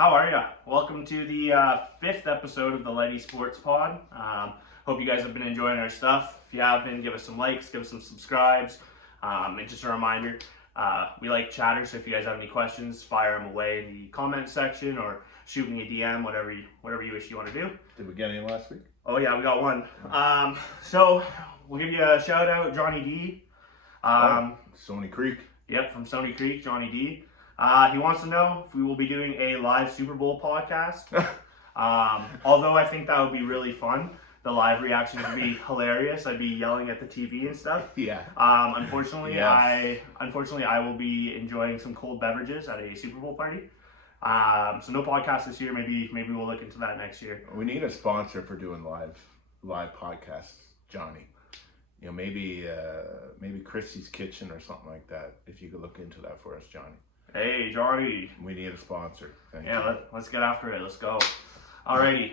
How are ya? Welcome to the fifth episode of the LightySportsPod. Hope you guys have been enjoying our stuff. If you have been, give us some likes, give us some subscribes. And just a reminder, we like chatter, so if you guys have any questions, fire them away in the comment section or shoot me a DM, whatever you wish you want to do. Did we get any last week? Oh yeah, we got one. So we'll give you a shout out, Johnny D. Stony Creek. Yep, from Stony Creek, Johnny D. He wants to know if we will be doing a live Super Bowl podcast. Although I think that would be really fun. The live reactions would be hilarious. I'd be yelling at the TV and stuff. Yeah. Unfortunately, Yes. I will be enjoying some cold beverages at a Super Bowl party. So no podcast this year. Maybe we'll look into that next year. We need a sponsor for doing live podcasts, Johnny. You know, maybe Christie's Kitchen or something like that. If you could look into that for us, Johnny. Hey, Johnny. We need a sponsor. Thank you. Yeah, let's get after it. Let's go. Alrighty.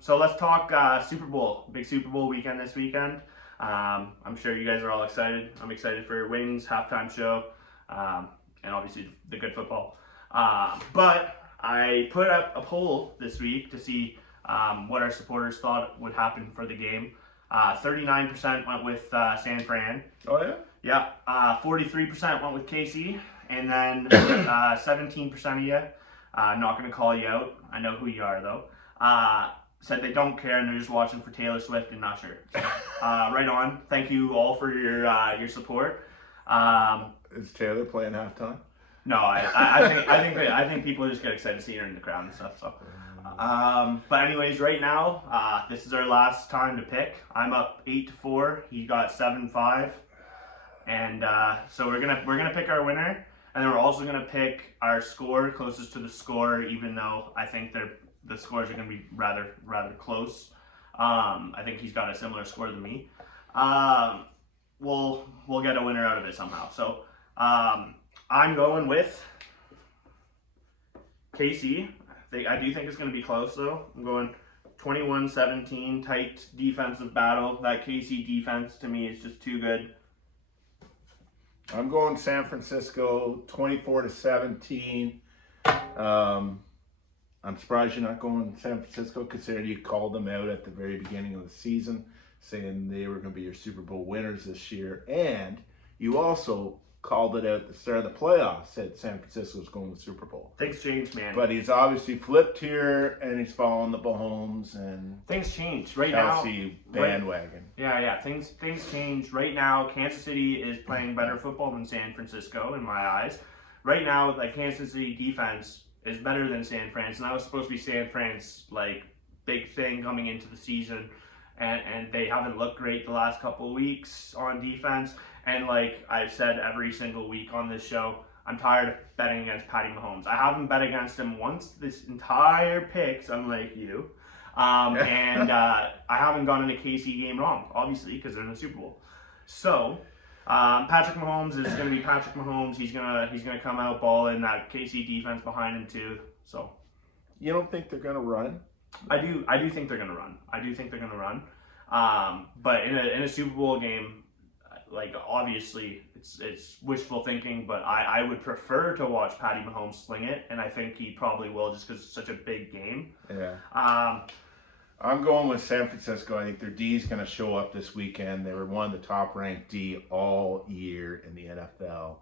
So let's talk Super Bowl. Big Super Bowl weekend this weekend. I'm sure you guys are all excited. I'm excited for Wings halftime show, and obviously the good football. But I put up a poll this week to see what our supporters thought would happen for the game. 39% went with San Fran. Oh yeah. Yeah. 43% went with KC. And then 17% of you, I'm not going to call you out, I know who you are though, said they don't care and they're just watching for Taylor Swift and Usher. So, right on. Thank you all for your support. Is Taylor playing halftime? No, I think people just get excited to see her in the crowd and stuff. So, but anyways, right now, this is our last time to pick. I'm up 8-4. He got 7-5, and so we're gonna pick our winner. And then we're also going to pick our score closest to the score, even though I think the scores are going to be rather close. I think he's got a similar score than me. We'll get a winner out of it somehow. So I'm going with KC. I do think it's going to be close though. I'm going 21-17, tight defensive battle. That KC defense to me is just too good. I'm going San Francisco, 24-17. I'm surprised you're not going San Francisco, considering you called them out at the very beginning of the season, saying they were going to be your Super Bowl winners this year. And you also called it out at the start of the playoffs, said San Francisco was going to the Super Bowl. Things change, man. But he's obviously flipped here, and he's following the Mahomes and things change right Chelsea now. Bandwagon. Yeah. Things change right now. Kansas City is playing better football than San Francisco in my eyes. Right now, like Kansas City defense is better than San Fran, and that was supposed to be San Fran's like big thing coming into the season, and they haven't looked great the last couple of weeks on defense. And like I've said every single week on this show, I'm tired of betting against Patty Mahomes. I haven't bet against him once this entire picks, unlike you. And I haven't gone in a KC game wrong, obviously, because they're in the Super Bowl. So Patrick Mahomes is going to be Patrick Mahomes. He's gonna come out balling. That KC defense behind him too. So You don't think they're going to run? I do think they're gonna run. But in a Super Bowl game, like obviously it's wishful thinking, but I would prefer to watch Patty Mahomes sling it, and I think he probably will just because it's such a big game. Yeah. I'm going with San Francisco. I think their D is going to show up this weekend. They were one of the top ranked D all year in the NFL.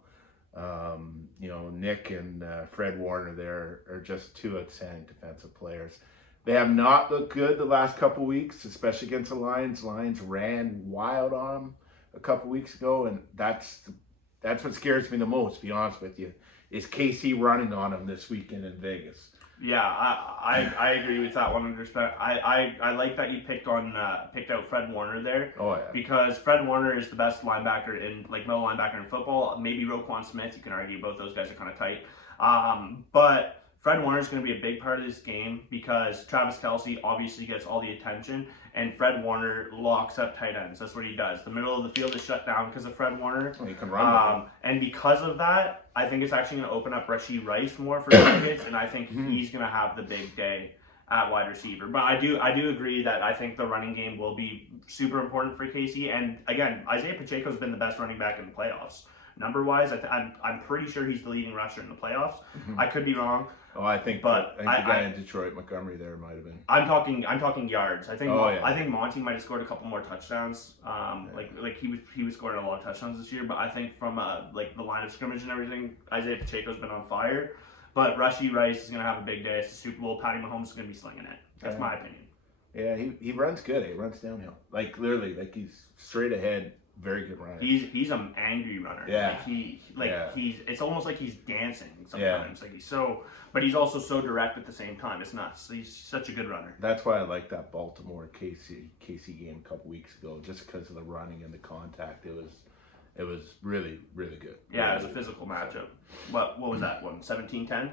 Nick and Fred Warner there are just two outstanding defensive players. They have not looked good the last couple weeks, especially against the Lions. Lions ran wild on them a couple weeks ago, and that's what scares me the most, to be honest with you, is KC running on them this weekend in Vegas. Yeah, I agree with that 100%. I like that you picked out Fred Warner there. Oh yeah. Because Fred Warner is the best linebacker middle linebacker in football. Maybe Roquan Smith, you can argue both those guys are kind of tight. But Fred Warner is going to be a big part of this game because Travis Kelce obviously gets all the attention, and Fred Warner locks up tight ends. That's what he does. The middle of the field is shut down because of Fred Warner. Well, you can run with him. And because of that, I think it's actually going to open up Rashee Rice more for targets, and I think he's going to have the big day at wide receiver. But I do agree that I think the running game will be super important for KC. And again, Isaiah Pacheco's been the best running back in the playoffs. Number-wise, I'm pretty sure he's the leading rusher in the playoffs. I could be wrong. Oh, I think But the guy in Detroit, Montgomery, there might have been. I'm talking yards. I think Oh, yeah. I think Monty might have scored a couple more touchdowns. Like he was scoring a lot of touchdowns this year. But I think from like the line of scrimmage and everything, Isaiah Pacheco's been on fire. But Rashee Rice is gonna have a big day. It's the Super Bowl. Patty Mahomes is gonna be slinging it. That's my opinion. Yeah, he runs good. He runs downhill. Like literally, like he's straight ahead. Very good runner. He's an angry runner. Yeah. He's it's almost like he's dancing sometimes. Yeah. But he's also so direct at the same time. It's nuts. He's such a good runner. That's why I like that Baltimore KC game a couple weeks ago, just because of the running and the contact. It was really, really good. Yeah, it was a physical matchup. What was that one? 17-10?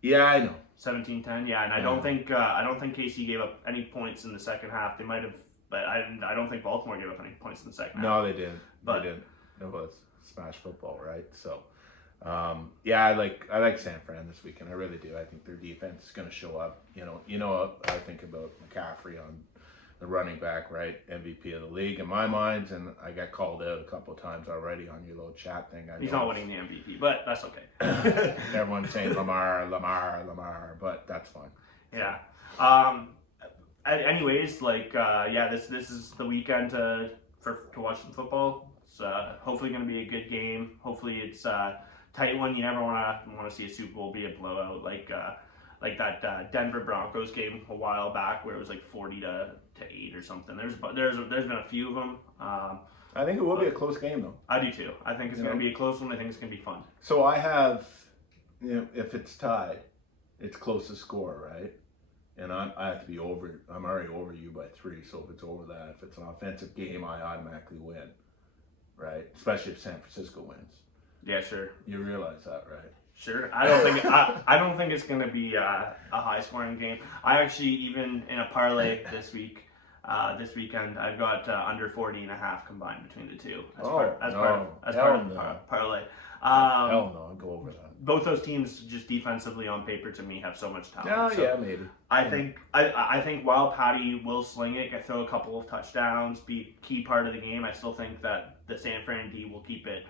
Yeah, I know. 17-10. Yeah, and I don't think KC gave up any points in the second half. They might have, but I don't think Baltimore gave up any points in the second half. No, they didn't. They didn't. It was smash football, right? So, yeah, I like San Fran this weekend. I really do. I think their defense is going to show up. You know, I think about McCaffrey on the running back, right? MVP of the league in my mind, and I got called out a couple of times already on your little chat thing. He's not winning the MVP, but that's okay. Everyone's saying Lamar, but that's fine. Yeah. Anyways, this is the weekend to watch some football. It's hopefully going to be a good game. Hopefully it's a tight one. You never want to see a Super Bowl be a blowout like that Denver Broncos game a while back where it was like 40-8 or something. There's been a few of them. I think it will be a close game though. I do too. I think it's going to be a close one. I think it's going to be fun. So I have, if it's tied, it's closest score, right? And I have to be over. I'm already over you by 3. So if it's over that, if it's an offensive game, I automatically win, right? Especially if San Francisco wins. Yeah, sure. You realize that, right? Sure. I don't think it's going to be a high scoring game. I actually, even in a parlay this weekend, I've got under 40.5 combined between the two as part of the parlay. Hell no, I'll go over that. Both those teams, just defensively on paper, to me, have so much talent. Oh, so yeah, maybe. I think while Patty will sling it, throw a couple of touchdowns, be a key part of the game, I still think that the San Fran D will keep it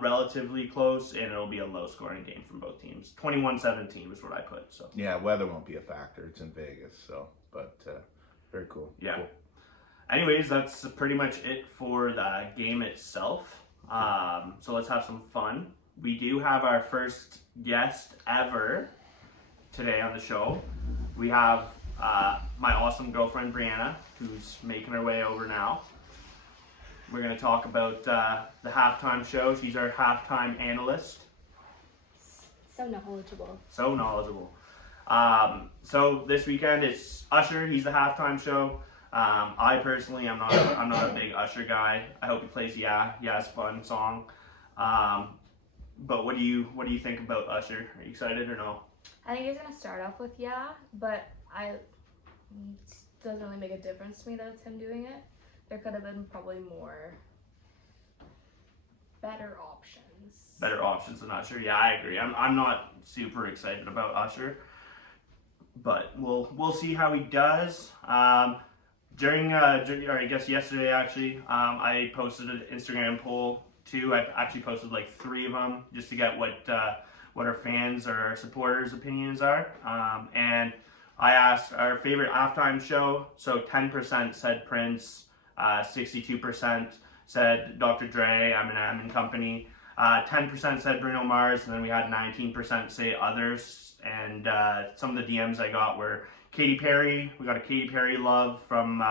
relatively close, and it'll be a low-scoring game from both teams. 21-17 was what I put. So yeah, weather won't be a factor. It's in Vegas, so very cool. Yeah. Cool. Anyways, that's pretty much it for the game itself. So let's have some fun. We do have our first guest ever today on the show. We have my awesome girlfriend Brianna, who's making her way over now. We're going to talk about the halftime show. She's our halftime analyst. So knowledgeable. So knowledgeable. So this weekend it's Usher. He's the halftime show. I personally, I'm not a big Usher guy. I hope he plays Ya's Fun song. But what do you think about Usher? Are you excited or no? I think he's gonna start off with but it doesn't really make a difference to me that it's him doing it. There could have been probably better options. Better options than Usher. Yeah, I agree. I'm not super excited about Usher, but we'll see how he does. During I guess yesterday actually, I posted an Instagram poll too. I actually posted like 3 of them just to get what our fans or our supporters' opinions are. And I asked our favorite halftime show. So 10% said Prince, 62% said Dr. Dre, Eminem and Company. 10% said Bruno Mars, and then we had 19% say others. And some of the DMs I got were Katy Perry. We got a Katy Perry love from.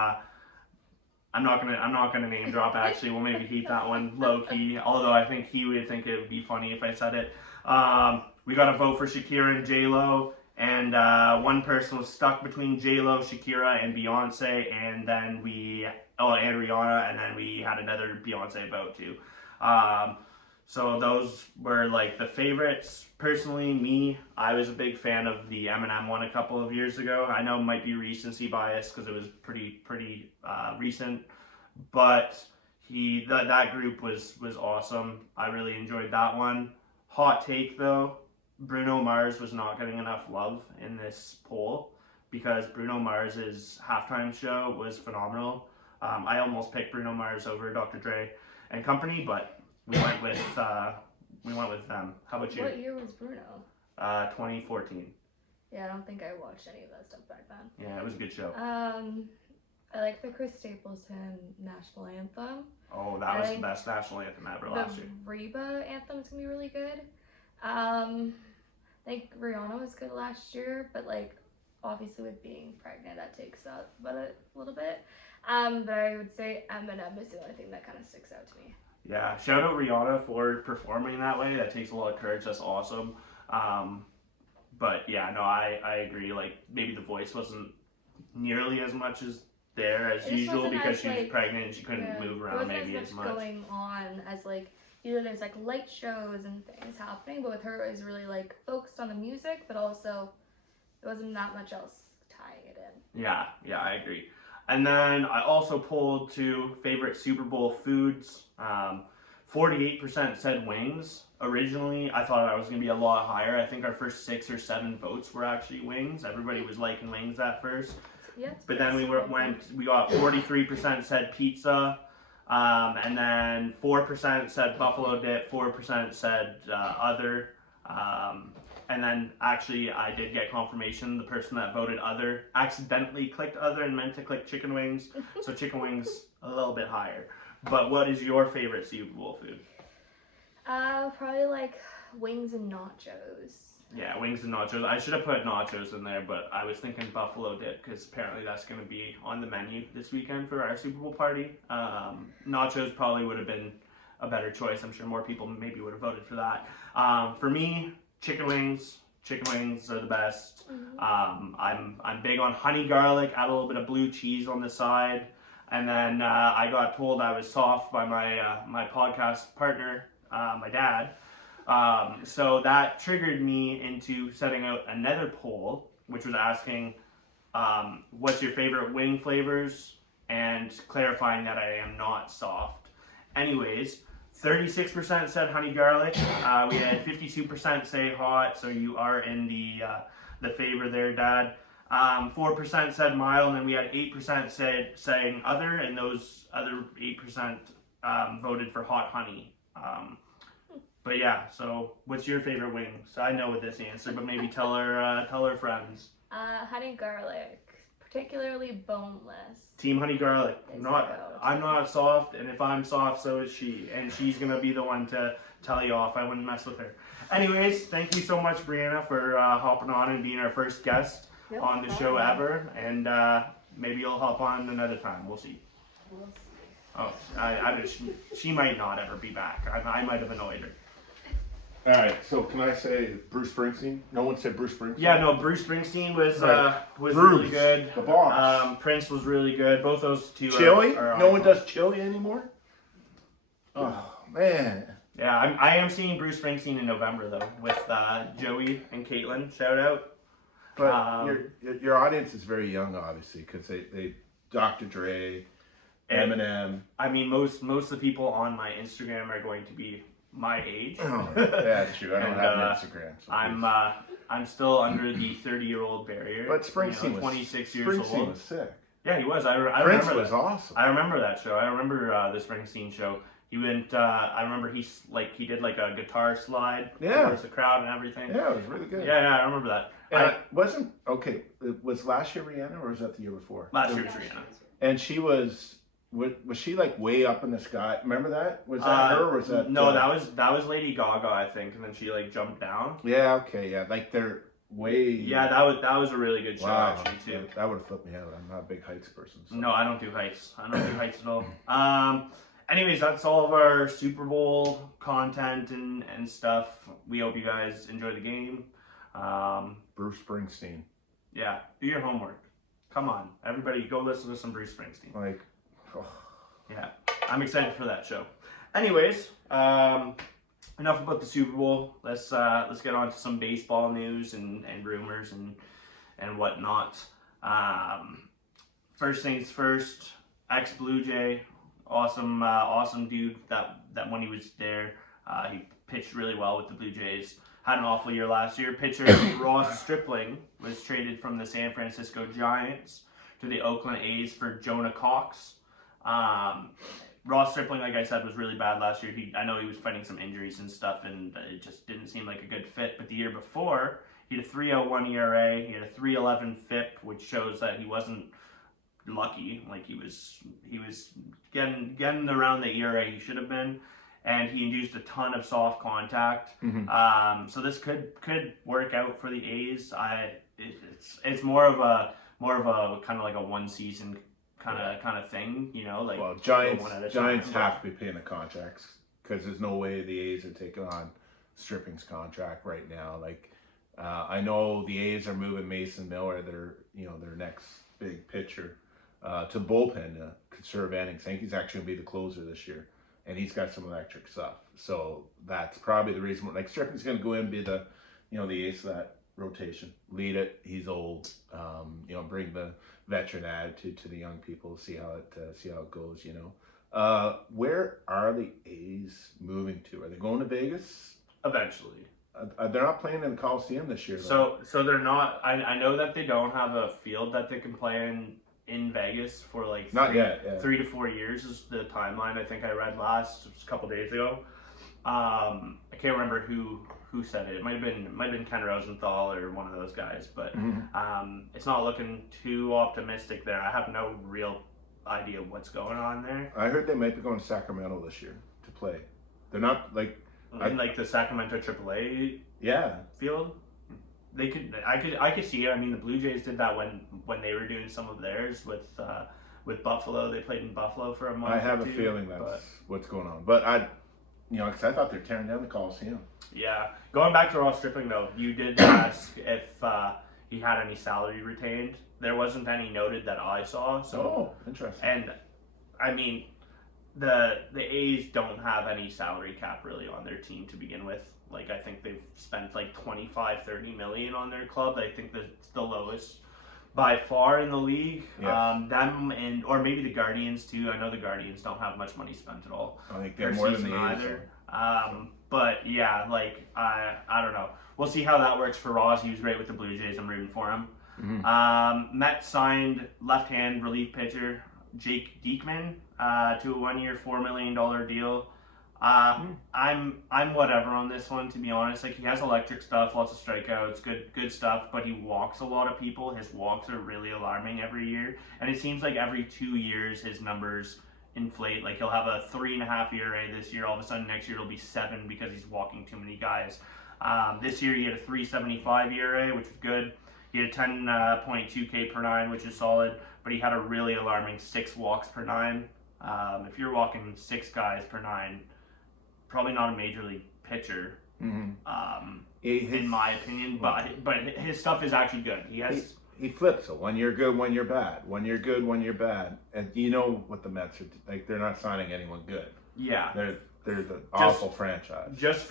I'm not gonna name drop. Actually, we'll maybe keep that one low key. Although I think he would think it would be funny if I said it. We got a vote for Shakira and J Lo, and one person was stuck between J Lo, Shakira, and Beyonce, and then and Rihanna, and then we had another Beyonce vote too. So those were like the favorites. Personally, I was a big fan of the Eminem one a couple of years ago. I know it might be recency bias because it was pretty recent, but that group was awesome. I really enjoyed that one. Hot take though, Bruno Mars was not getting enough love in this poll because Bruno Mars's halftime show was phenomenal. I almost picked Bruno Mars over Dr. Dre and Company, but we went with them. How about you? What year was Bruno? 2014. Yeah, I don't think I watched any of that stuff back then. Yeah, it was a good show. I like the Chris Stapleton national anthem. Oh, that was the best national anthem ever last year. The Reba anthem is gonna be really good. I think Rihanna was good last year, but like obviously with being pregnant, that takes up a little bit. But I would say Eminem is the only thing that kind of sticks out to me. Yeah, shout out Rihanna for performing that way. That takes a lot of courage. That's awesome. But yeah, no, I agree. Like maybe the voice wasn't nearly as much as there as usual because she was pregnant and she couldn't move around maybe as much. Going on as like there's like light shows and things happening, but with her it was really like focused on the music, but also there wasn't that much else tying it in. Yeah, I agree. And then I also polled to favorite Super Bowl foods. 48% said wings. Originally, I thought I was going to be a lot higher. I think our first 6 or 7 votes were actually wings. Everybody was liking wings at first. Yeah, but then we got 43% said pizza. And then 4% said buffalo dip, 4% said other. And then actually I did get confirmation the person that voted other accidentally clicked other and meant to click chicken wings. So chicken wings a little bit higher. But what is your favorite Super Bowl food? Probably like wings and nachos. Yeah, wings and nachos. I should have put nachos in there, but I was thinking buffalo dip because apparently that's going to be on the menu this weekend for our Super Bowl party. Nachos probably would have been a better choice. I'm sure more people maybe would have voted for that. For me, chicken wings. Chicken wings are the best. Mm-hmm. I'm big on honey garlic. Add a little bit of blue cheese on the side. And then I got told I was soft by my podcast partner, my dad. So that triggered me into setting out another poll, which was asking, what's your favorite wing flavors? And clarifying that I am not soft. Anyways, 36% said honey garlic. We had 52% say hot, so you are in the favor there, Dad. 4% said mild, and then we had 8% saying other, and those other 8% voted for hot honey. But yeah, so what's your favorite wings? I know this answer, but maybe tell her friends. Honey garlic, particularly boneless. Team honey garlic. I'm not soft, and if I'm soft, so is she, and she's gonna be the one to tell you off. I wouldn't mess with her. Anyways, thank you so much, Brianna, for hopping on and being our first guest on the show ever, and maybe you'll hop on another time. We'll see. Oh, she might not ever be back. I might have annoyed her. All right, so can I say Bruce Springsteen? No one said Bruce Springsteen? Yeah, no, Bruce Springsteen was Bruce, really good. The boss. Prince was really good. Both those two Chili? are No one does chili anymore? Oh, man. Yeah, I am seeing Bruce Springsteen in November, though, with Joey and Caitlin. Shout out. But your audience is very young, obviously, because they Dr. Dre, Eminem. I mean, most of the people on my Instagram are going to be my age. Oh, that's true. I don't have an Instagram. So I'm still under the 30-year-old barrier. But Springsteen was 26 years old. Springsteen was sick. Yeah, he was. I Prince remember was awesome. I remember that show. I remember the Springsteen show. He went. I remember he did like a guitar slide towards the crowd and everything. Yeah, it was really good. Yeah, I remember that. And was last year Rihanna or was that the year before? Last year was Rihanna. And she was she like way up in the sky? Remember that? Was that her or was that? No, that was Lady Gaga, I think, and then she like jumped down. Yeah. Okay. Yeah. Like they're way. Yeah, that was a really good show actually too. Yeah, that would have flipped me out. I'm not a big heights person. So. No, I don't do heights. I don't do heights at all. Anyways, that's all of our Super Bowl content and stuff. We hope you guys enjoy the game. Bruce Springsteen. Yeah, do your homework. Come on, everybody, go listen to some Bruce Springsteen. Yeah, I'm excited for that show. Anyways, enough about the Super Bowl. Let's get on to some baseball news and rumors and whatnot. First things first, ex-Blue Jay, awesome dude. That when he was there, he pitched really well with the Blue Jays. Had an awful year last year. Pitcher Ross Stripling was traded from the San Francisco Giants to the Oakland A's for Jonah Cox. Ross Stripling, like I said, was really bad last year. I know he was fighting some injuries and stuff, and it just didn't seem like a good fit. But the year before, he had a 3.01 ERA, he had a 3.11 FIP, which shows that he wasn't lucky. Like he was getting around the ERA he should have been, and he induced a ton of soft contact. Mm-hmm. So this could work out for the A's. It's more of a kind of like a one season kind of thing, you know, like Well, one Giants have to be paying the contracts because there's no way the A's are taking on Stripping's contract right now. Like I know the A's are moving Mason Miller, their next big pitcher, to bullpen to conserve innings. I think he's actually gonna be the closer this year, and he's got some electric stuff. So that's probably the reason. Like Stripping's gonna go in and be the ace of that rotation, lead it. He's old, bring the veteran attitude to the young people, see how it goes. Where are the A's moving to? Are they going to Vegas eventually? They're not playing in the Coliseum this year. So they're not. I know that they don't have a field that they can play in Vegas for like not yet. Yeah. 3 to 4 years is the timeline. I think I read a couple days ago. I can't remember who said it. It might have been Ken Rosenthal or one of those guys, but it's not looking too optimistic there. I have no real idea what's going on there. I heard they might be going to Sacramento this year to play. They're not like like the Sacramento AAA field. They could. I could see it. I mean, the Blue Jays did that when they were doing some of theirs with Buffalo. They played in Buffalo for a month. I have a feeling that's what's going on, but because I thought they're tearing down the Coliseum. Yeah. Going back to Ross Stripling, though, you did ask if he had any salary retained. There wasn't any noted that I saw. So, interesting. And, I mean, the A's don't have any salary cap really on their team to begin with. Like, I think they've spent like 25-30 million on their club. I think that's the lowest by far in the league. Yes. Them or maybe the Guardians too. I know the Guardians don't have much money spent at all. I think they're more than the A's either. But yeah, like I don't know. We'll see how that works for Ross. He was great with the Blue Jays. I'm rooting for him. Mm-hmm. Mets signed left-hand relief pitcher Jake Diekman to a 1-year, $4 million deal. I'm whatever on this one, to be honest. Like, he has electric stuff, lots of strikeouts, good stuff, but he walks a lot of people. His walks are really alarming every year, and it seems like every 2 years his numbers inflate. Like, he'll have a 3.5 ERA this year. All of a sudden next year it'll be 7 because he's walking too many guys. This year he had a 3.75 ERA, which was good. He had a 10.2 K per 9, which is solid, but he had a really alarming 6 walks per 9. If you're walking 6 guys per 9, probably not a major league pitcher, in my opinion. But his stuff is actually good. He flips it. 1 year good, 1 year bad. 1 year good, 1 year bad. And you know what the Mets are like? They're not signing anyone good. Yeah, they're the awful franchise. Just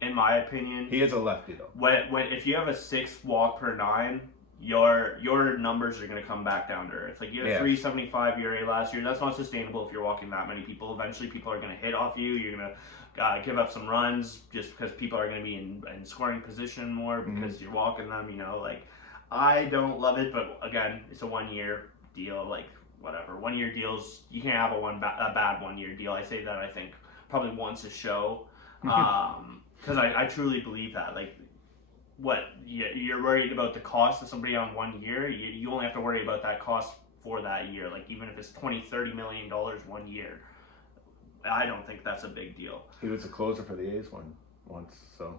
in my opinion, he is a lefty though. When if you have a 6 walk per 9. Your numbers are going to come back down to earth. Like, you had a 3.75 ERA last year. That's not sustainable if you're walking that many people. Eventually, people are going to hit off you. You're going to give up some runs just because people are going to be in scoring position more because you're walking them. Like, I don't love it, but again, it's a 1-year deal. Like, whatever. 1-year deals, you can't have a bad 1-year deal. I say that, I think, probably once a show because I truly believe that. Like, what you're worried about the cost of somebody on 1 year, you only have to worry about that cost for that year. Like, even if it's $20-30 million 1 year, I don't think that's a big deal. He was a closer for the A's once, so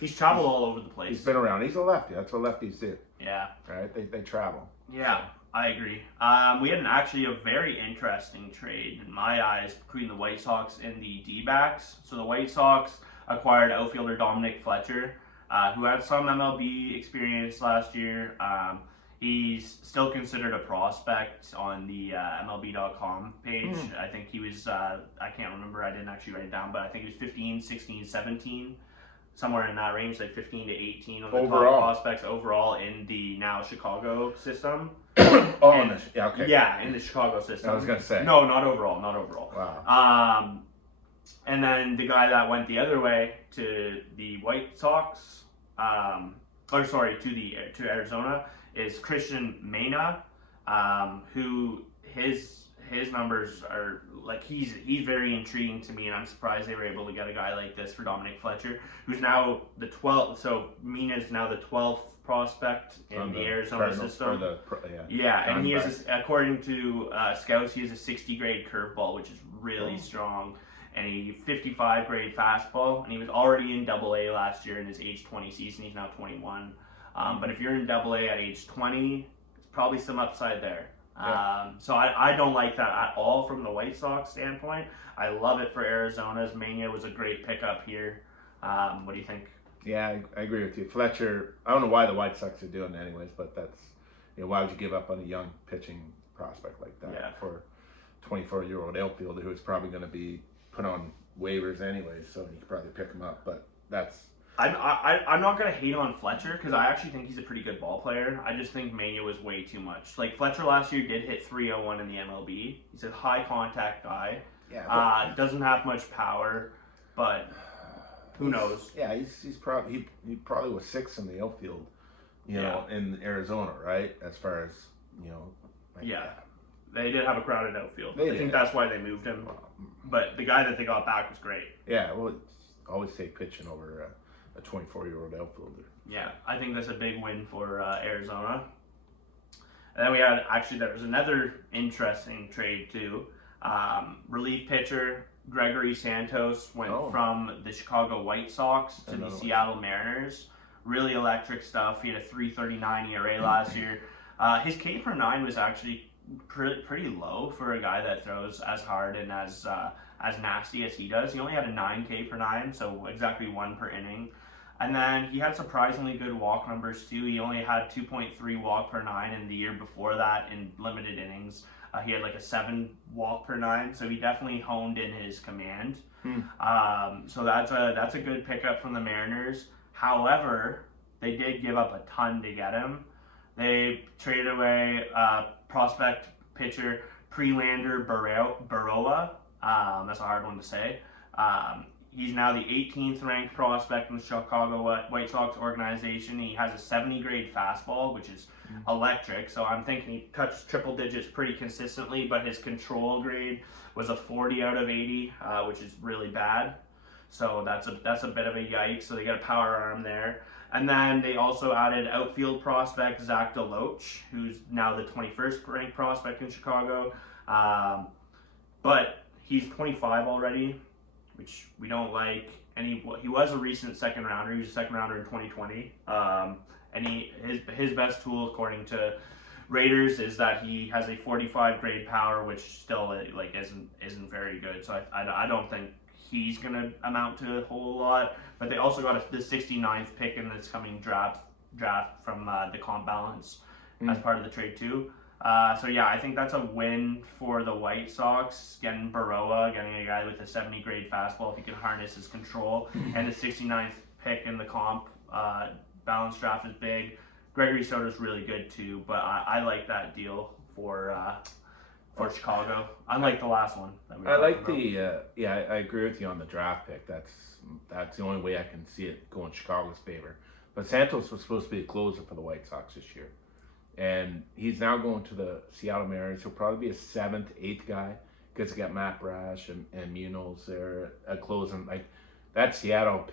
he's traveled all over the place. He's been around. He's a lefty. That's what lefties do. Yeah. Right? They travel. Yeah, so. I agree. We had actually a very interesting trade in my eyes between the White Sox and the D-backs. So the White Sox acquired outfielder Dominic Fletcher, who had some MLB experience last year. He's still considered a prospect on the MLB.com page. I think he was, I can't remember, I didn't actually write it down, but I think he was 15, 16, 17, somewhere in that range, like 15 to 18 on the top prospects overall in the now Chicago system. Okay. Yeah, in the Chicago system. I was going to say. No, not overall. Wow. And then the guy that went the other way to the White Sox, to Arizona, is Christian Mena. who his numbers are like he's very intriguing to me, and I'm surprised they were able to get a guy like this for Dominic Fletcher, who's now the 12th. So Mina's now the 12th prospect in the Arizona Cardinals, system. And he has, according to scouts, he has a 60 grade curveball, which is really strong, and a 55 grade fastball. And he was already in AA last year in his age 20 season. He's now 21. But if you're in AA at age 20, it's probably some upside there. Yeah. So I don't like that at all from the White Sox standpoint. I love it for Arizona's. Mania was a great pickup here. What do you think? Yeah, I agree with you. Fletcher, I don't know why the White Sox are doing it anyways, but that's, why would you give up on a young pitching prospect like that for a 24-year-old outfielder who's probably going to be put on waivers anyways, so you could probably pick him up, but that's... I'm not going to hate on Fletcher because I actually think he's a pretty good ball player. I just think Mania was way too much. Like, Fletcher last year did hit 301 in the MLB. He's a high contact guy. Yeah, doesn't have much power, but who knows? Yeah, he's probably he probably was sixth in the outfield, in Arizona, right? As far as they did have a crowded outfield. I think that's why they moved him. But the guy that they got back was great. Yeah, well, always take pitching over a 24-year-old outfielder. Yeah, I think that's a big win for Arizona. And then we had, there was another interesting trade too. Relief pitcher Gregory Santos went from the Chicago White Sox to the Seattle Mariners. Really electric stuff. He had a 3.39 ERA last year. His K per 9 was actually pretty low for a guy that throws as hard and as nasty as he does. He only had a 9 K per 9, so exactly 1 per inning. And then he had surprisingly good walk numbers too. He only had 2.3 walk per 9, and the year before that in limited innings, he had like a 7 walk per 9. So he definitely honed in his command. So that's a good pickup from the Mariners. However, they did give up a ton to get him. They traded away prospect pitcher Prelander Baroa. That's a hard one to say. He's now the 18th ranked prospect in the Chicago White Sox organization. He has a 70 grade fastball, which is electric. So I'm thinking he touched triple digits pretty consistently, but his control grade was a 40 out of 80, which is really bad. So that's a bit of a yikes. So they got a power arm there. And then they also added outfield prospect Zach DeLoach, who's now the 21st ranked prospect in Chicago. But he's 25 already, which we don't like. And he was a recent second rounder. He was a second rounder in 2020. And his best tool, according to Raiders, is that he has a 45 grade power, which still isn't very good. So I don't think he's gonna amount to a whole lot. But they also got the 69th pick in this coming draft from the comp balance as part of the trade too. So yeah, I think that's a win for the White Sox, getting Baroa, getting a guy with a 70 grade fastball if he can harness his control, and the 69th pick in the comp balance draft is big. Gregory Soto's really good too, but I like that deal for Chicago. Unlike the last one. I like I agree with you on the draft pick. That's the only way I can see it going Chicago's favor. But Santos was supposed to be a closer for the White Sox this year. And he's now going to the Seattle Mariners. He'll probably be a 7th, 8th guy because they got Matt Brash and Munoz there at closing. Like that Seattle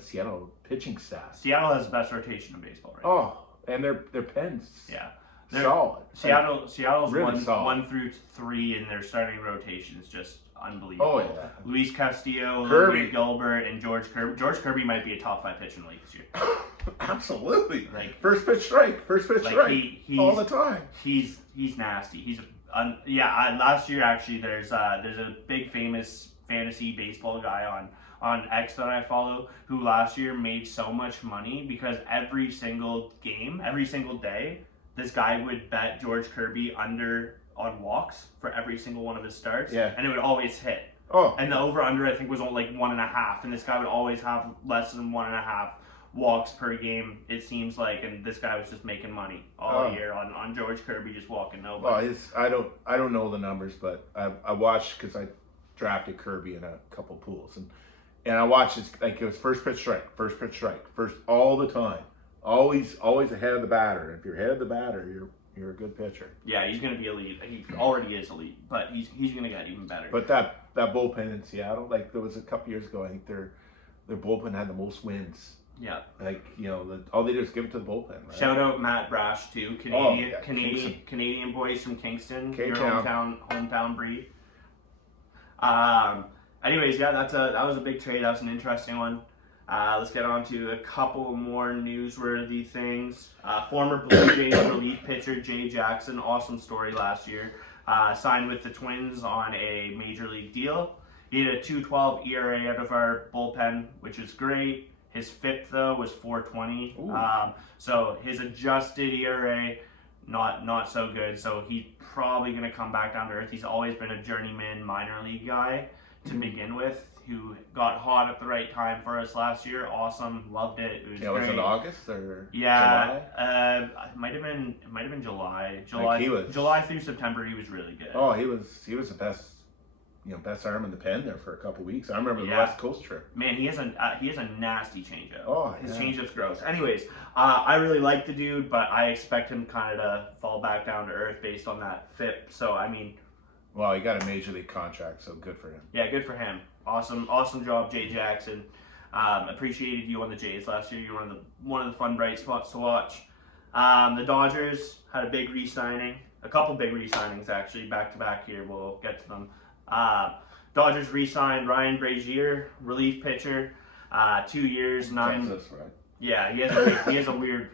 Seattle pitching staff. Seattle has the best rotation in baseball right now. Oh, and their pens. Yeah. Solid. Seattle's really 1 through 3 in their starting rotation is just unbelievable. Oh yeah. Luis Castillo, Kirby Gilbert, and George Kirby. George Kirby might be a top 5 pitcher in the league this year. Absolutely. First pitch strike all the time. He's nasty. Last year actually there's a big famous fantasy baseball guy on X that I follow who last year made so much money because every single game, every single day, this guy would bet George Kirby under on walks for every single one of his starts, and it would always hit. Oh, and the over/under I think was only like 1.5, and this guy would always have less than 1.5 walks per game. It seems like, and this guy was just making money all year on George Kirby just walking nobody. Well, I don't know the numbers, but I watched because I drafted Kirby in a couple pools, and I watched his it was first pitch strike, all the time. Always ahead of the batter. If you're ahead of the batter, You're a good pitcher. Yeah, he's going to be elite. He already is elite, but he's going to get even better. But that bullpen in Seattle, like there was a couple years ago, I think their bullpen had the most wins. Yeah. Like, you know, all they do is give it to the bullpen, right? Shout out Matt Brash too, Canadian boys from Kingston, your hometown breed. Anyways, yeah, that was a big trade. That was an interesting one. Let's get on to a couple more newsworthy things. Former Blue Jays relief pitcher Jay Jackson, awesome story last year, signed with the Twins on a major league deal. He had a 2.12 ERA out of our bullpen, which is great. His FIP though was 4.20, so his adjusted ERA not so good. So he's probably going to come back down to earth. He's always been a journeyman minor league guy to begin with, who got hot at the right time for us last year. Awesome, loved it. It was great. Was it August or July? July? It might have been July. Like July through September, he was really good. Oh, he was the best. Best arm in the pen there for a couple weeks. I remember the West Coast trip. Man, he has a nasty changeup. Oh, his changeup's gross. Anyways, I really like the dude, but I expect him kind of to fall back down to earth based on that FIP. So I mean, well, he got a major league contract, so good for him. Yeah, good for him. Awesome job, Jay Jackson. Appreciated you on the Jays last year. You're one of the fun bright spots to watch. The Dodgers had a big re-signing, a couple big re-signings actually, back to back here. We'll get to them. Dodgers re-signed Ryan Brazier, relief pitcher, 2 years, Kansas, right? Yeah, he has a weird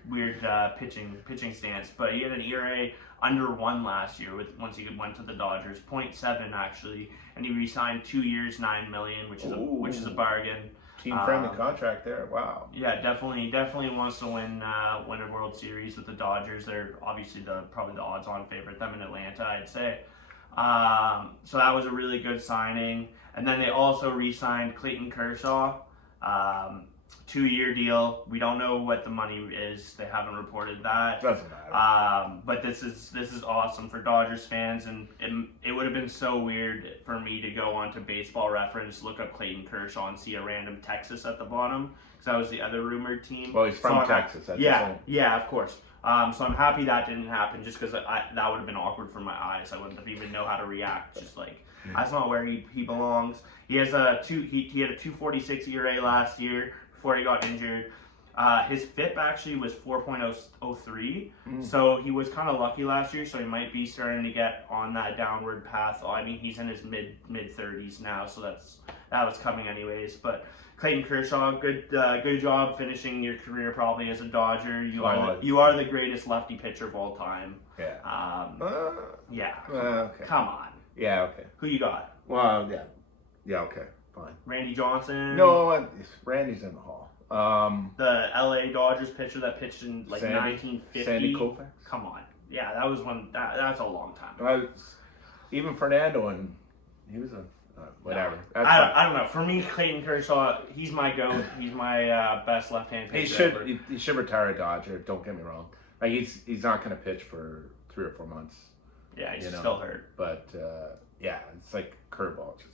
pitching stance, but he had an ERA under 1 last year once he went to the Dodgers, 0.7 actually, and he re-signed 2 years, $9 million, which is a bargain. Team-friendly contract there. Wow. Yeah, definitely wants to win a World Series with the Dodgers. They're obviously probably the odds-on favorite. Them in Atlanta, I'd say. So that was a really good signing. And then they also re-signed Clayton Kershaw, 2-year deal. We don't know what the money is. They haven't reported that. Doesn't matter. But this is awesome for Dodgers fans, and it would have been so weird for me to go onto Baseball Reference, look up Clayton Kershaw, and see a random Texas at the bottom, because that was the other rumored team. Well, he's from Texas. That's yeah, of course. So I'm happy that didn't happen, just because that would have been awkward for my eyes. I wouldn't have even know how to react. Just like, that's not where he belongs. He has he had a 2.46 ERA last year before he got injured. His FIP actually was 4.03, so he was kind of lucky last year. So he might be starting to get on that downward path. I mean, he's in his mid 30s now, so that was coming anyways. But Clayton Kershaw, good job finishing your career probably as a Dodger. You are the greatest lefty pitcher of all time. Yeah. Yeah. Okay. Come on. Yeah. Okay. Who you got? Well, yeah. Yeah. Okay. Fine. Randy Johnson. No, Randy's in the hall. The LA Dodgers pitcher that pitched in like 1950. Sandy Koufax. Come on. Yeah, that was one. That's a long time. Even Fernando, and he was a whatever. No, I don't know. For me, Clayton Kershaw, he's my GOAT. He's my best left-hand pitcher. He should retire a Dodger. Don't get me wrong. Like he's not going to pitch for 3 or 4 months. Yeah, he's still hurt. But yeah, it's like curveball, just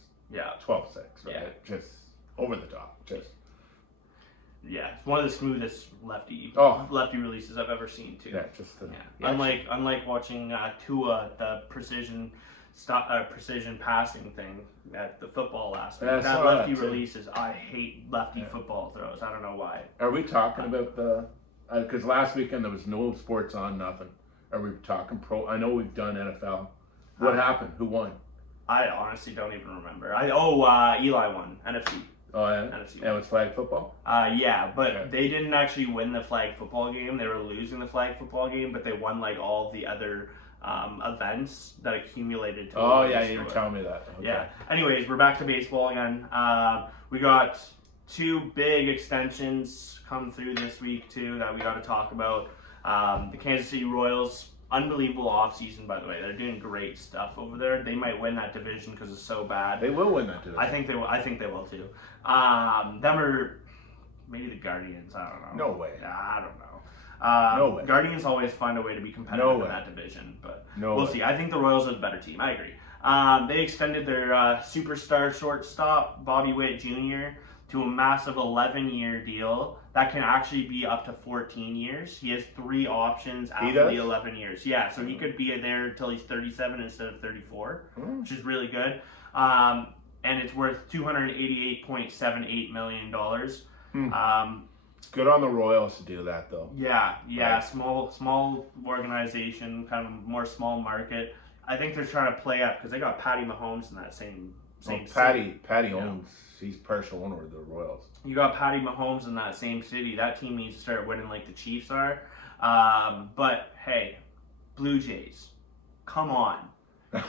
12-6, right? Yeah. Just over the top, just. Yeah, it's one of the smoothest lefty releases I've ever seen too. Yeah, just unlike watching Tua, the precision passing thing at the football last week. That lefty releases, I hate lefty football throws. I don't know why. Are we talking about the? Because last weekend there was no sports on, nothing. Are we talking pro? I know we've done NFL. What happened? Who won? I honestly don't even remember. Eli won NFC. Oh, yeah? And it was flag football? Yeah, but they didn't actually win the flag football game. They were losing the flag football game, but they won like all the other events that accumulated to you were telling me that. Okay. Yeah. Anyways, we're back to baseball again. We got 2 big extensions come through this week too that we got to talk about. The Kansas City Royals, unbelievable offseason, by the way. They're doing great stuff over there. They might win that division because it's so bad. They will win that division. I think they will too. Them or maybe the Guardians. I don't know. No way. I don't know. No way. Guardians always find a way to be competitive in that division, but we'll see. I think the Royals are the better team. I agree. They extended their superstar shortstop Bobby Witt Jr. to a massive 11-year deal that can actually be up to 14 years. He has 3 options He after does? the 11 years. Yeah, so he could be there until he's 37 instead of 34, which is really good. And it's worth $288.78 million. Good on the Royals to do that, though. Yeah, Right. small organization, kind of more small market. I think they're trying to play up because they got Patty Mahomes in that same city. Patty owns. He's partial owner of the Royals. You got Patty Mahomes in that same city. That team needs to start winning like the Chiefs are. But hey, Blue Jays, come on,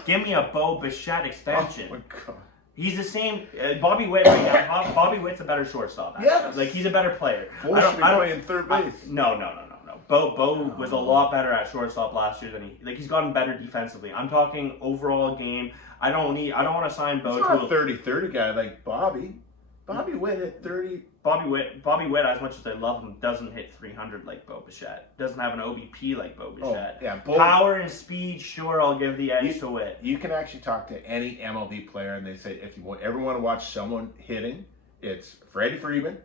give me a Bo Bichette extension. Oh my God. He's the same. Bobby Witt. Bobby Witt's a better shortstop. Actually. Yes. Like he's a better player. Bullshit playing third base. No. Bo was a lot better at shortstop last year than he's gotten better defensively. I'm talking overall game. I don't want to sign Bo He's to not a 30-30 guy like Bobby. Bobby Witt at 30. Bobby Witt, as much as I love him, doesn't hit 300 like Bo Bichette. Doesn't have an OBP like Bo Bichette. Yeah, Power and speed, sure, I'll give the edge to Witt. You can actually talk to any MLB player, and they say if you ever want to watch someone hitting, it's Freddie Freeman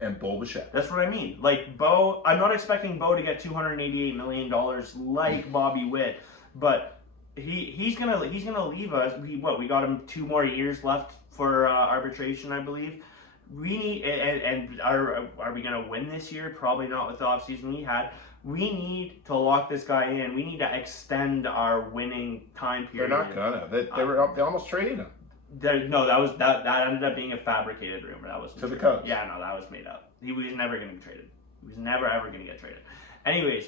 and Bo Bichette. That's what I mean. Like Bo, I'm not expecting Bo to get $288 million like Bobby Witt, but he's gonna leave us. We got him 2 more years left for arbitration, I believe. We need, and are we gonna win this year? Probably not with the offseason we had. We need to lock this guy in. We need to extend our winning time period. They're not gonna. They almost traded him. That ended up being a fabricated rumor. That was To the Cubs. Yeah, no, that was made up. He was never going to be traded. He was never ever going to get traded. Anyways,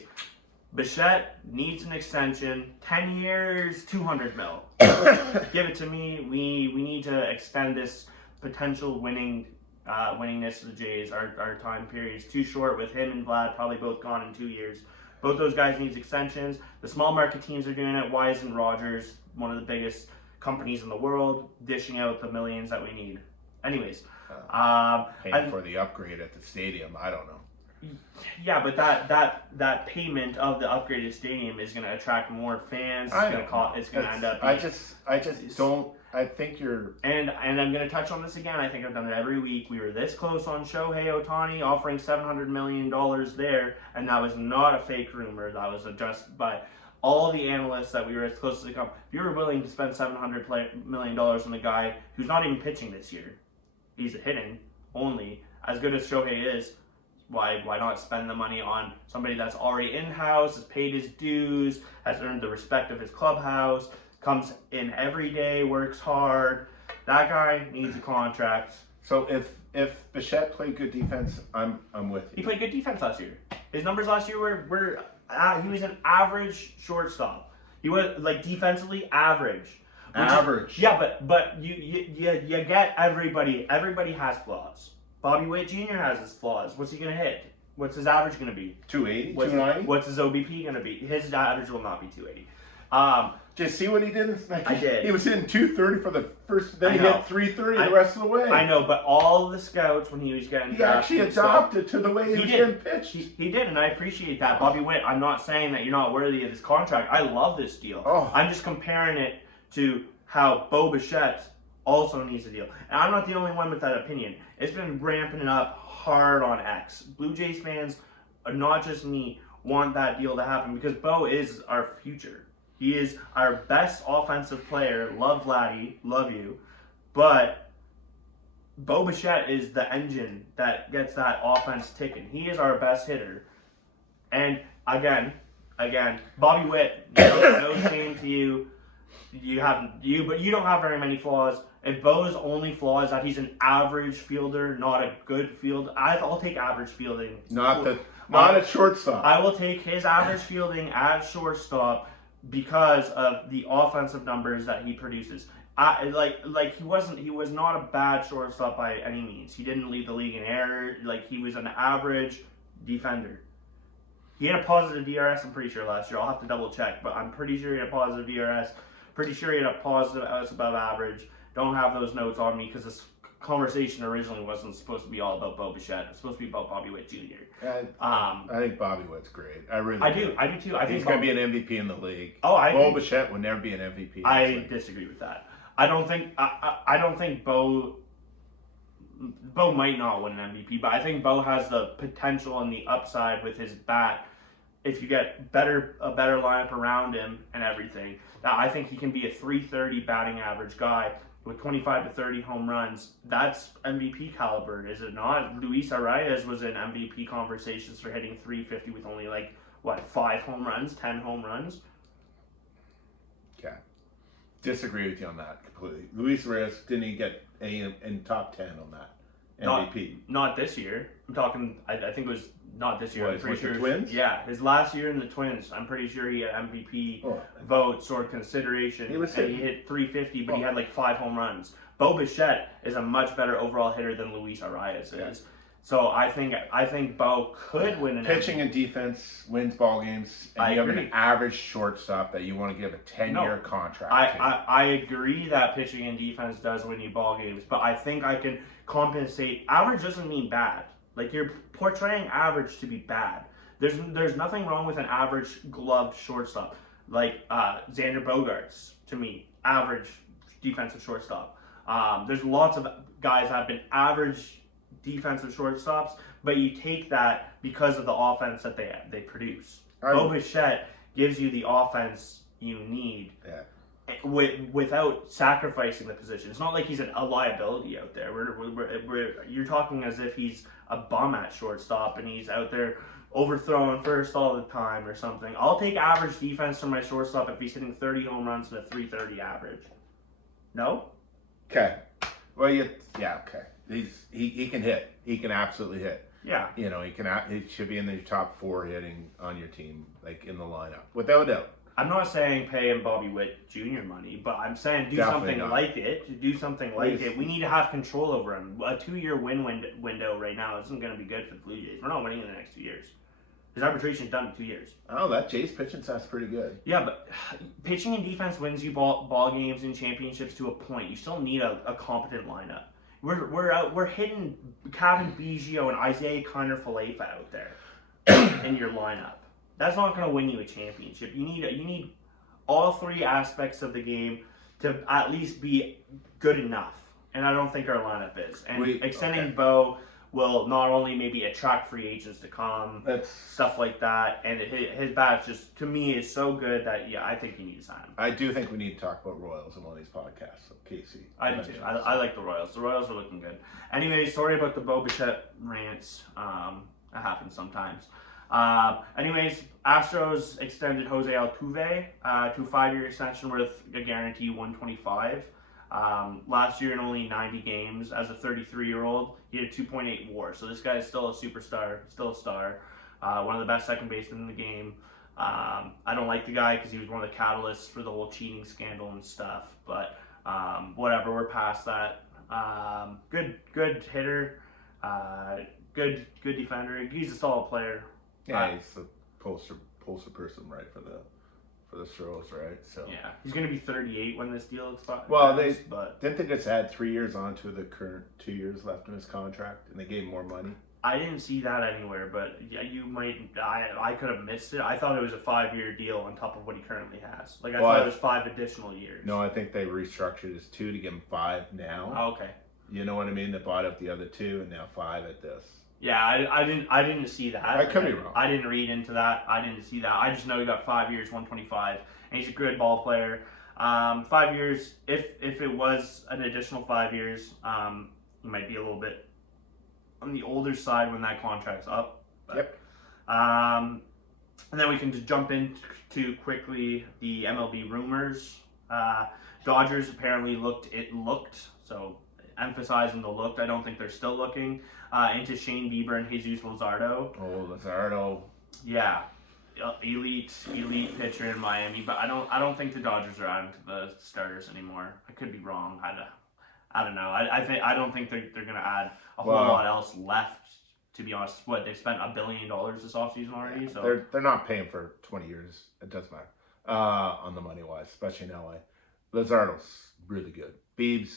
Bichette needs an extension. 10 years, $200 million. Give it to me. We need to extend this potential winningness of the Jays. Our time period is too short with him and Vlad probably both gone in 2 years. Both those guys need extensions. The small market teams are doing it. Why isn't Rogers, one of the biggest companies in the world, dishing out the millions that we need? Anyways, paying for the upgrade at the stadium. I don't know. Yeah, but that payment of the upgraded stadium is going to attract more fans. It's going to end up. I just don't. I think you're. And I'm going to touch on this again. I think I've done it every week. We were this close on Shohei Ohtani offering $700 million there, and that was not a fake rumor. That was just by all the analysts that we were as close as they come. If you were willing to spend $700 million on a guy who's not even pitching this year, he's hitting only, as good as Shohei is, why not spend the money on somebody that's already in-house, has paid his dues, has earned the respect of his clubhouse, comes in every day, works hard. That guy needs a contract. So if Bichette played good defense, I'm with you. He played good defense last year. His numbers last year were he was an average shortstop. He was like defensively average. Average. Yeah, but you get everybody. Everybody has flaws. Bobby Witt Jr. has his flaws. What's he gonna hit? What's his average gonna be? 280, 290. What's his OBP gonna be? His average will not be 280. Did you see what he did? I did. He was hitting 230 for the first. Then he know. hit 330 the rest of the way. I know, but all the scouts when he was getting he actually adopted to the way he was getting pitched. He did, and I appreciate that. Bobby Witt, I'm not saying that you're not worthy of this contract. I love this deal. Oh. I'm just comparing it to how Bo Bichette also needs a deal. And I'm not the only one with that opinion. It's been ramping it up hard on X. Blue Jays fans, not just me, want that deal to happen because Bo is our future. He is our best offensive player. Love Vladdy, love you. But Bo Bichette is the engine that gets that offense ticking. He is our best hitter. And again, Bobby Witt, no shame to you. But you don't have very many flaws. If Bo's only flaw is that he's an average fielder, not a good fielder, I'll take average fielding. Not at shortstop. I will take his average fielding at shortstop because of the offensive numbers that he produces. He was not a bad shortstop by any means. He didn't lead the league in error. Like, he was an average defender. He had a positive DRS, I'm pretty sure, last year. I'll have to double check, but I'm pretty sure he had a positive DRS. Pretty sure he had a positive outs above average. Don't have those notes on me because this conversation originally wasn't supposed to be all about Bo Bichette. It's supposed to be about Bobby Witt Jr. I think Bobby Witt's great. I do too. I think he's going to be an MVP in the league. Bo Bichette would never be an MVP. I disagree with that. I don't think Bo. Bo might not win an MVP, but I think Bo has the potential and the upside with his bat. If you get a better lineup around him and everything, I think he can be a 330 batting average guy with 25 to 30 home runs. That's MVP caliber, is it not? Luis Arias was in MVP conversations for hitting 350 with only 5 home runs, 10 home runs. Okay. Disagree with you on that completely. Luis Arias didn't even get any in top 10 on that MVP. Not this year. I'm talking, I think it was not this year. What, I'm pretty sure the Twins? Yeah, his last year in the Twins. I'm pretty sure he had MVP votes or consideration. He hit 350, but he had 5 home runs. Bo Bichette is a much better overall hitter than Luis Arias is. So I think Bo could win an pitching MVP. and defense wins ball games, and you have an average shortstop that you want to give a 10-year contract to. I agree that pitching and defense does win you ball games, but I think I can compensate. Average doesn't mean bad. You're portraying average to be bad. There's nothing wrong with an average gloved shortstop. Xander Bogaerts, to me, average defensive shortstop. There's lots of guys that have been average defensive shortstops, but you take that because of the offense that they produce. Bo Bichette gives you the offense you need without sacrificing the position. It's not like he's a liability out there. You're talking as if he's a bum at shortstop and he's out there overthrowing first all the time or something. I'll take average defense from my shortstop if he's hitting 30 home runs and a 330 average. No? Okay. Well, okay. He can hit. He can absolutely hit. Yeah. He should be in the top 4 hitting on your team, in the lineup, without a doubt. I'm not saying pay him Bobby Witt Jr. money, but I'm saying do something like it. Do something like it. We need to have control over him. A 2-year win window right now isn't going to be good for the Blue Jays. We're not winning in the next 2 years. His arbitration is done in 2 years. Oh, that Jays pitching sounds pretty good. Yeah, but pitching and defense wins you ball games and championships to a point. You still need a competent lineup. We're hitting Kevin Biggio and Isaiah Kiner-Falefa out there in your lineup. That's not going to win you a championship. You need all 3 aspects of the game to at least be good enough, and I don't think our lineup is. And extending Bo will not only maybe attract free agents to come, stuff like that, and his bat just, to me, is so good that, I think you need to sign him. I do think we need to talk about Royals in one of these podcasts, so Casey. I do too. I like the Royals. The Royals are looking good. Anyway, sorry about the Bo Bichette rants. That happens sometimes. Anyways, Astros extended Jose Altuve to a 5-year extension worth a guarantee $125. Last year in only 90 games, as a 33-year-old, he had a 2.8 WAR. So this guy is still a superstar, still a star. One of the best second basemen in the game. I don't like the guy because he was one of the catalysts for the whole cheating scandal and stuff. But whatever, we're past that. Good hitter, good defender. He's a solid player. Yeah, he's the poster person, right, for the Stros, right? So yeah, he's going to be 38 when this deal expires. Well, didn't they just add 3 years onto the current 2 years left in his contract, and they gave him more money? I didn't see that anywhere, but yeah, you might. I could have missed it. I thought it was a 5-year deal on top of what he currently has. I thought it was 5 additional years. No, I think they restructured his 2 to give him 5 now. Oh, okay. You know what I mean? They bought up the other 2 and now 5 at this. Yeah, I didn't see that. I could be wrong. I didn't read into that. I didn't see that. I just know he got 5 years, 125, and he's a good ball player. 5 years. If it was an additional 5 years, he might be a little bit on the older side when that contract's up. But, yep. And then we can just jump into quickly the MLB rumors. Dodgers apparently looked. So emphasizing the looked. I don't think they're still looking into Shane Bieber and Jesus Luzardo. Oh, Luzardo. Yeah, elite pitcher in Miami, but I don't think the Dodgers are adding to the starters anymore. I could be wrong. I don't know. I don't think they're gonna add a whole lot else left. To be honest, they've spent $1 billion this offseason already. Yeah, so they're not paying for 20 years. It doesn't matter on the money wise, especially in LA. Luzardo's really good. Biebs,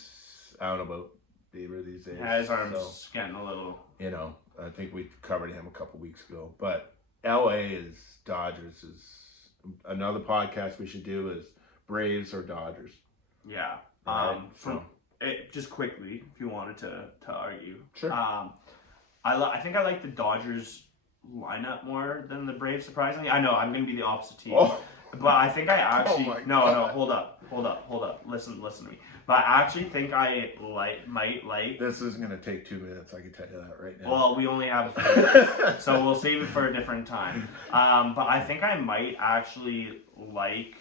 I don't know about Bieber these days. Yeah, his arm's getting a little. I think we covered him a couple weeks ago. But LA is Dodgers is another podcast we should do is Braves or Dodgers. Yeah. just quickly, if you wanted to argue. Sure. I think I like the Dodgers lineup more than the Braves. Surprisingly, I know I'm gonna be the opposite team, but I think I actually no, hold up. Listen to me. But I actually think I might like. This is gonna take 2 minutes. I can tell you that right now. Well, we only have a few minutes, so we'll save it for a different time. But I think I might actually like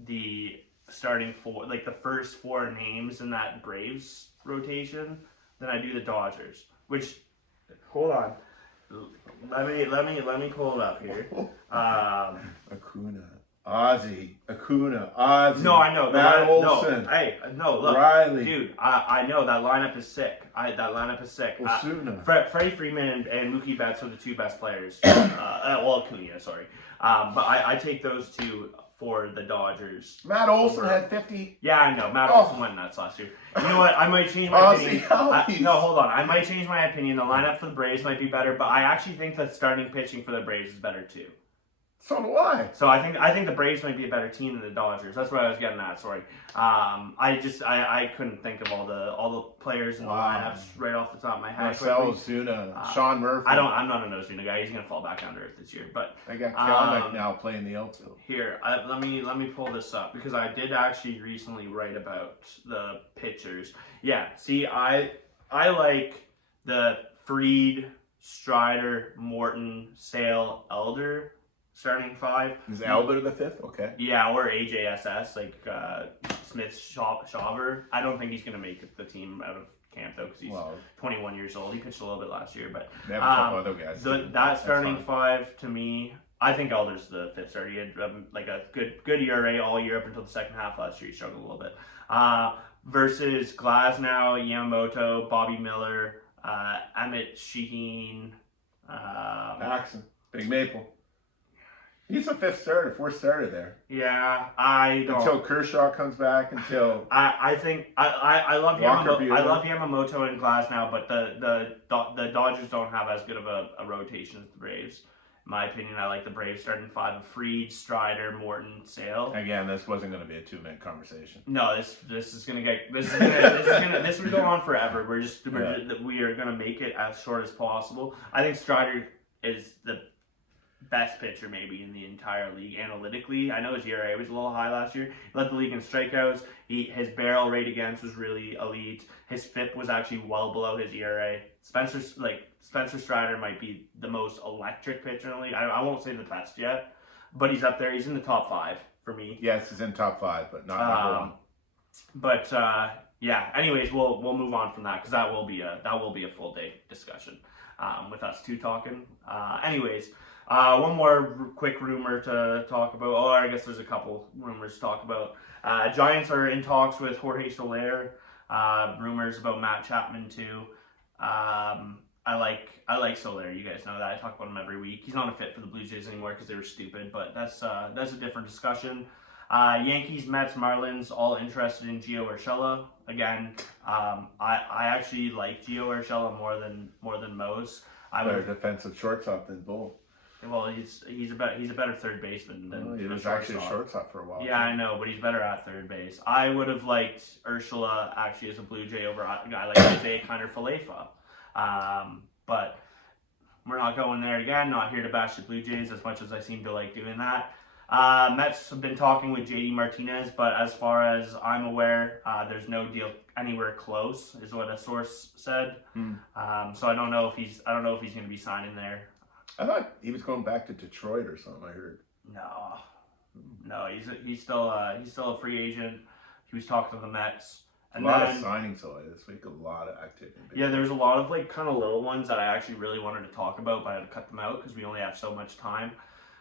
the starting four, like the first four names in that Braves rotation, than I do the Dodgers. Which, hold on, let me pull it up here. Acuna, Ozzy. No, I know. Matt Olson. No, look, Riley. Dude, I know that lineup is sick. That lineup is sick. Osuna. Freddie Freeman and Mookie Betts are the two best players. Acuna, sorry. But I take those two for the Dodgers. Matt Olson had 50. Yeah, I know. Matt Olson went nuts last year. You know what? I might change my opinion. No, hold on. I might change my opinion. The lineup for the Braves might be better, but I actually think the starting pitching for the Braves is better too. So do I. So I think the Braves might be a better team than the Dodgers. That's what I was getting at. Sorry. I couldn't think of all the players in the lineups right off the top of my head. Marcell Ozuna, Sean Murphy. I'm not an Ozuna guy. He's gonna fall back down to earth this year. But I got Kelnick now playing the outfield. Here, let me pull this up because I did actually recently write about the pitchers. Yeah. See, I like the Fried, Strider, Morton, Sale, Elder starting five. Is Elder the fifth? Okay. Yeah, or AJSS, like Smith Shawver. I don't think he's going to make the team out of camp, though, because he's 21 years old. He pitched a little bit last year. But they have a couple other guys. That starting five, to me, I think Elder's the fifth starter. He had like a good ERA all year up until the second half last year. He struggled a little bit. Versus Glasnow, Yamamoto, Bobby Miller, Emmett Sheehan. Paxton. Big Maple. He's a fourth starter there. Yeah, I don't. Until Kershaw comes back, I think I love Walker Yamamoto. I love Yamamoto and Glasnow, but the Dodgers don't have as good of a rotation as the Braves. In my opinion, I like the Braves starting five of Fried, Strider, Morton, Sale. Again, this wasn't going to be a 2-minute conversation. No, this is gonna go on forever. We are gonna make it as short as possible. I think Strider is the best pitcher maybe in the entire league analytically. I know his ERA was a little high last year. He led the league in strikeouts. His barrel rate against was really elite. His FIP was actually well below his ERA. Spencer Strider might be the most electric pitcher in the league. I won't say the best yet, but he's up there. He's in the top 5 for me. Yes, he's in top 5, but not number 1. But yeah. Anyways, we'll move on from that because that will be a full day discussion with us two talking. Anyways. One more quick rumor to talk about. Oh, I guess there's a couple rumors to talk about. Giants are in talks with Jorge Soler. Rumors about Matt Chapman too. I like Soler. You guys know that. I talk about him every week. He's not a fit for the Blue Jays anymore because they were stupid, but that's a different discussion. Yankees, Mets, Marlins, all interested in Gio Urshela. Again, I actually like Gio Urshela more than most. Better defensive shortstop than Bull. Well, he's a better third baseman than he was actually a shortstop for a while. Yeah, I know, but he's better at third base. I would have liked Urshela actually as a Blue Jay over a guy like Isaiah Kiner-Falefa. But we're not going there again. Not here to bash the Blue Jays as much as I seem to like doing that. Mets have been talking with JD Martinez, but as far as I'm aware, there's no deal anywhere close, is what a source said. So I don't know if he's going to be signing there. I thought he was going back to Detroit or something. I heard. No, he's still a free agent. He was talking to the Mets. And a lot of signings this week. A lot of activity. Yeah, there's a lot of like kind of little ones that I actually really wanted to talk about, but I had to cut them out because we only have so much time.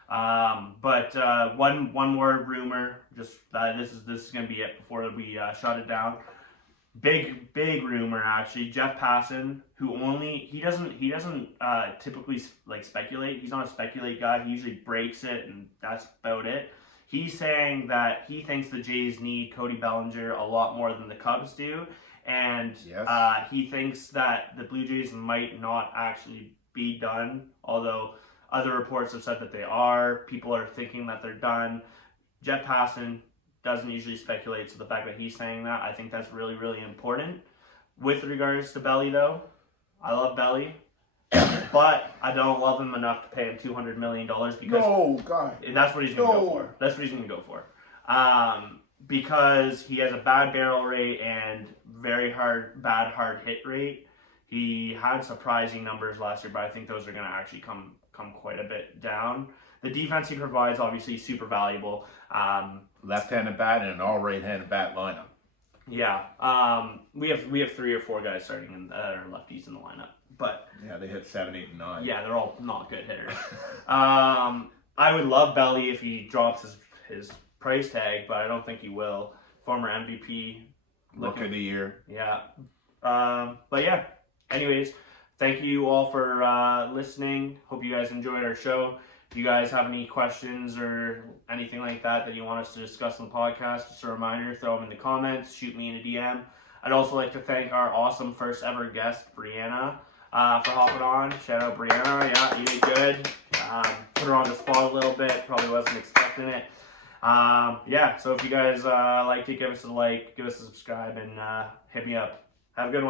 But one more rumor. Just this is gonna be it before we shut it down. Big rumor actually. Jeff Passan, he doesn't typically like speculate. He's not a speculate guy. He usually breaks it, and that's about it. He's saying that he thinks the Jays need Cody Bellinger a lot more than the Cubs do, and he thinks that the Blue Jays might not actually be done. Although other reports have said that they are. People are thinking that they're done. Jeff Passan doesn't usually speculate, so the fact that he's saying that, I think that's really, really important. With regards to Belly, though, I love Belly, but I don't love him enough to pay him $200 million because No, God. that's what he's going to No. go for. That's what he's going to go for. Because he has a bad barrel rate and bad hard hit rate. He had surprising numbers last year, but I think those are going to actually come quite a bit down. The defense he provides, obviously, super valuable. Left-handed bat and an all right-handed bat lineup. Yeah, we have 3 or 4 guys starting in that are lefties in the lineup, but Yeah, they hit 7, 8, and 9. yeah, they're all not good hitters. I would love Belly if he drops his price tag, but I don't think he will. Former MVP, Look of the year. yeah. But yeah. Anyways, thank you all for listening. Hope you guys enjoyed our show. If you guys have any questions or anything like that you want us to discuss on the podcast, just a reminder, throw them in the comments, shoot me in a DM. I'd also like to thank our awesome first ever guest, Brianna, for hopping on. Shout out Brianna. Yeah, you did good. Put her on the spot a little bit. Probably wasn't expecting it. Yeah, so if you guys liked it, give us a like, give us a subscribe, and hit me up. Have a good one.